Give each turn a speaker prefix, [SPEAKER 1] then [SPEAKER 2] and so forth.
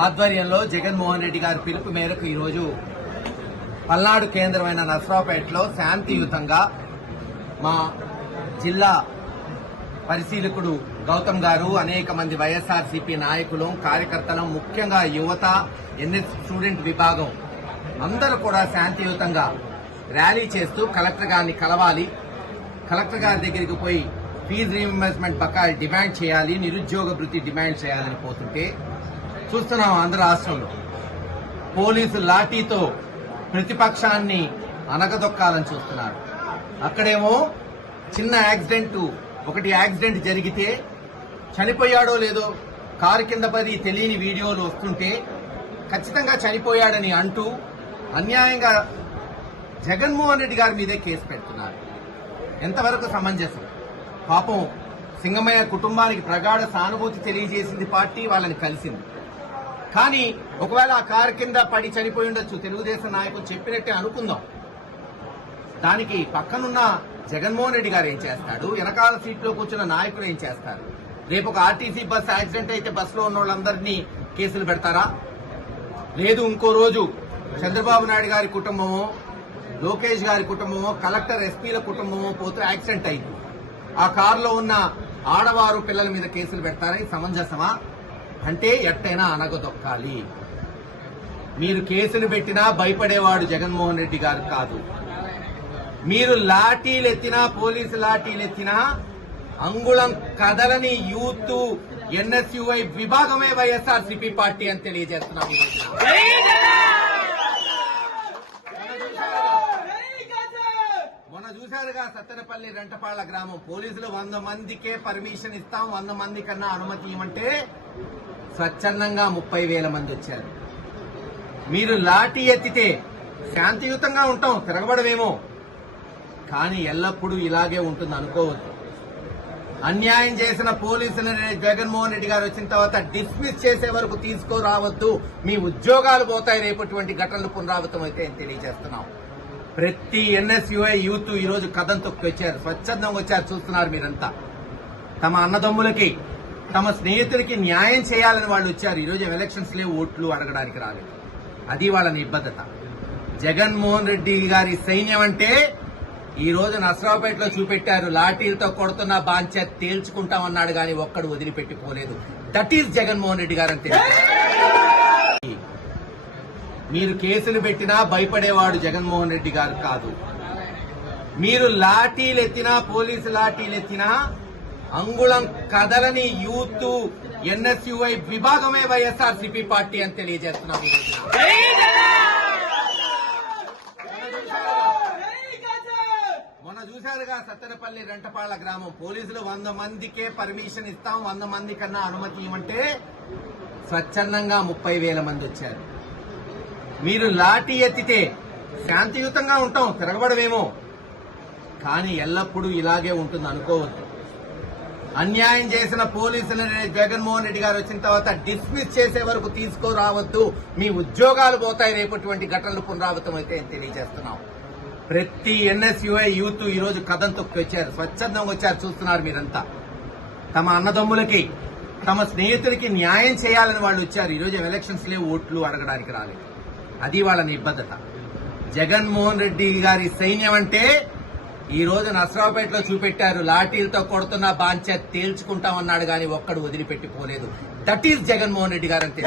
[SPEAKER 1] ఆధ్వర్యంలో జగన్మోహన్ రెడ్డి గారి పిలుపు మేరకు ఈరోజు పల్నాడు కేంద్రమైన నర్సరావుపేటలో శాంతియుతంగా మా జిల్లా పరిశీలకుడు గౌతమ్ గారు అనేక మంది వైఎస్ఆర్సీపీ నాయకులు కార్యకర్తలు ముఖ్యంగా యువత ఎన్ఎస్ స్టూడెంట్ విభాగం అందరూ కూడా శాంతియుతంగా ర్యాలీ చేస్తూ కలెక్టర్ గారిని కలవాలి. కలెక్టర్ గారి దగ్గరికి పోయి ఫీజు రీఇంబర్స్మెంట్ బకాయిలు డిమాండ్ చేయాలి నిరుద్యోగ వృత్తి డిమాండ్ చేయాలని పోతుంటే చూస్తున్నాం ఆంధ్ర రాష్ట్రంలో. పోలీసు లాఠీతో ప్రతిపక్షాన్ని అనగదొక్కాలని చూస్తున్నారు. అక్కడేమో చిన్న యాక్సిడెంట్ ఒకటి యాక్సిడెంట్ జరిగితే చనిపోయాడో లేదో కారు కింద పడి తెలియని వీడియోలు వస్తుంటే ఖచ్చితంగా చనిపోయాడని అంటూ అన్యాయంగా జగన్మోహన్ రెడ్డి గారి మీదే కేసు పెడుతున్నారు. ఎంతవరకు సమంజసం? పాపం సింగమయ్య కుటుంబానికి ప్రగాఢ సానుభూతి తెలియజేసింది పార్టీ వాళ్ళని కలిసింది. కానీ ఒకవేళ ఆ కారు కింద పడి చనిపోయి ఉండొచ్చు. తెలుగుదేశం నాయకులు చెప్పినట్టే అనుకుందాం. దానికి పక్కనున్న జగన్మోహన్ రెడ్డి గారు ఏం చేస్తాడు? వెనకాల సీట్లో కూర్చున్న నాయకులు ఏం చేస్తారు? రేపు ఒక ఆర్టీసీ బస్ యాక్సిడెంట్ అయితే బస్సులో ఉన్న వాళ్ళందరినీ కేసులు పెడతారా? లేదు ఇంకో రోజు చంద్రబాబు నాయుడు గారి కుటుంబమో లోకేష్ గారి కుటుంబమో కలెక్టర్ ఎస్పీల కుటుంబమో పోతూ యాక్సిడెంట్ అయింది. ఆ కారులో ఉన్న ఆడవారు పిల్లల మీద కేసులు పెడతారని సమంజసమా? అంటే ఎట్టైనా అనగదొక్కాలి. మీరు కేసులు పెట్టినా భయపడేవాడు జగన్మోహన్ రెడ్డి గారు కాదు. మీరు లాఠీలు ఎత్తినా పోలీసు లాఠీలు ఎత్తినా అంగుళం కదలని యూత్ ఎన్ఎస్యుఐ విభాగమే వైఎస్ఆర్ సిపి పార్టీ అని తెలియజేస్తున్నాం ఈ సత్తెనపల్లి రెంటపాళ్ళ గ్రామం. పోలీసులు వంద మందికే పర్మిషన్ ఇస్తాం. వంద మంది కన్నా అనుమతి ఇవ్వమంటే స్వచ్ఛందంగా ముప్పై వేల మంది వచ్చారు. మీరు లాఠీ ఎత్తితే శాంతియుతంగా ఉంటాం తిరగబడమేమో. కానీ ఎల్లప్పుడూ ఇలాగే ఉంటుంది అనుకోవద్దు. అన్యాయం చేసిన పోలీసులని జగన్మోహన్ రెడ్డి గారు వచ్చిన తర్వాత డిస్మిస్ చేసే వరకు తీసుకురావద్దు. మీ ఉద్యోగాలు పోతాయి రేపటువంటి ఘటనలు పునరావృతం అయితే తెలియజేస్తున్నాం. ప్రతి ఎన్ఎస్యుఐ యూత్ ఈరోజు కథం తొక్కి వచ్చారు స్వచ్ఛందంగా వచ్చారు చూస్తున్నారు మీరంతా. తమ అన్నదమ్ములకి తమ స్నేహితులకి న్యాయం చేయాలని వాళ్ళు వచ్చారు. ఈరోజు ఎలక్షన్స్ లేవు ఓట్లు అడగడానికి రాలేదు. అది వాళ్ళ నిబద్ధత. జగన్మోహన్ రెడ్డి గారి సైన్యం అంటే ఈ రోజు నసరావుపేటలో చూపెట్టారు. లాఠీలతో కొడుతున్న బాంచ తేల్చుకుంటామన్నాడు కానీ ఒక్కడు వదిలిపెట్టిపోలేదు దట్ ఈస్ జగన్మోహన్ రెడ్డి గారు అంతే మీరు కేసులు పెట్టినా భయపడేవాడు జగన్మోహన్ రెడ్డి గారు కాదు. మీరు లాఠీలు ఎత్తినా పోలీసు లాఠీలు ఎత్తినా అంగుళం కదలని యూత్ ఎన్ఎస్యుఐ విభాగమే వైఎస్ఆర్ సిపి పార్టీ అని తెలియజేస్తున్నాం మొన్న చూశారుగా సత్తెనపల్లి రెంటపాళ్ళ గ్రామం. పోలీసులు వంద మందికే పర్మిషన్ ఇస్తాం వంద మంది కన్నా అనుమతి ఇవ్వమంటే స్వచ్ఛందంగా ముప్పై వేల మంది వచ్చారు. మీరు లాఠీ ఎత్తితే శాంతియుతంగా ఉంటాం తిరగబడమేమో. కానీ ఎల్లప్పుడూ ఇలాగే ఉంటుంది అనుకోవద్దు. అన్యాయం చేసిన పోలీసులని జగన్మోహన్ రెడ్డి గారు వచ్చిన తర్వాత డిస్మిస్ చేసే వరకు తీసుకురావద్దు. మీ ఉద్యోగాలు పోతాయి రేపటువంటి ఘటనలు పునరావృతం అయితే తెలియజేస్తున్నాం. ప్రతి ఎన్ఎస్యుఐ యూత్ ఈరోజు కథం తొక్కి వచ్చారు స్వచ్ఛందంగా వచ్చారు చూస్తున్నారు మీరంతా. తమ అన్నదమ్ములకి తమ స్నేహితులకి న్యాయం చేయాలని వాళ్ళు వచ్చారు. ఈరోజు ఎలక్షన్స్ లేవు ఓట్లు అడగడానికి రాలేదు. అది వాళ్ళ నిబద్ధత. జగన్మోహన్ రెడ్డి గారి సైన్యం అంటే ఈ రోజు నసరావుపేటలో చూపెట్టారు లాఠీలతో కొడుతున్న బాంచ తేల్చుకుంటామన్నాడు కానీ ఒక్కడు వదిలిపెట్టిపోలేదు. దట్ ఈస్ జగన్మోహన్ రెడ్డి గారు అంటే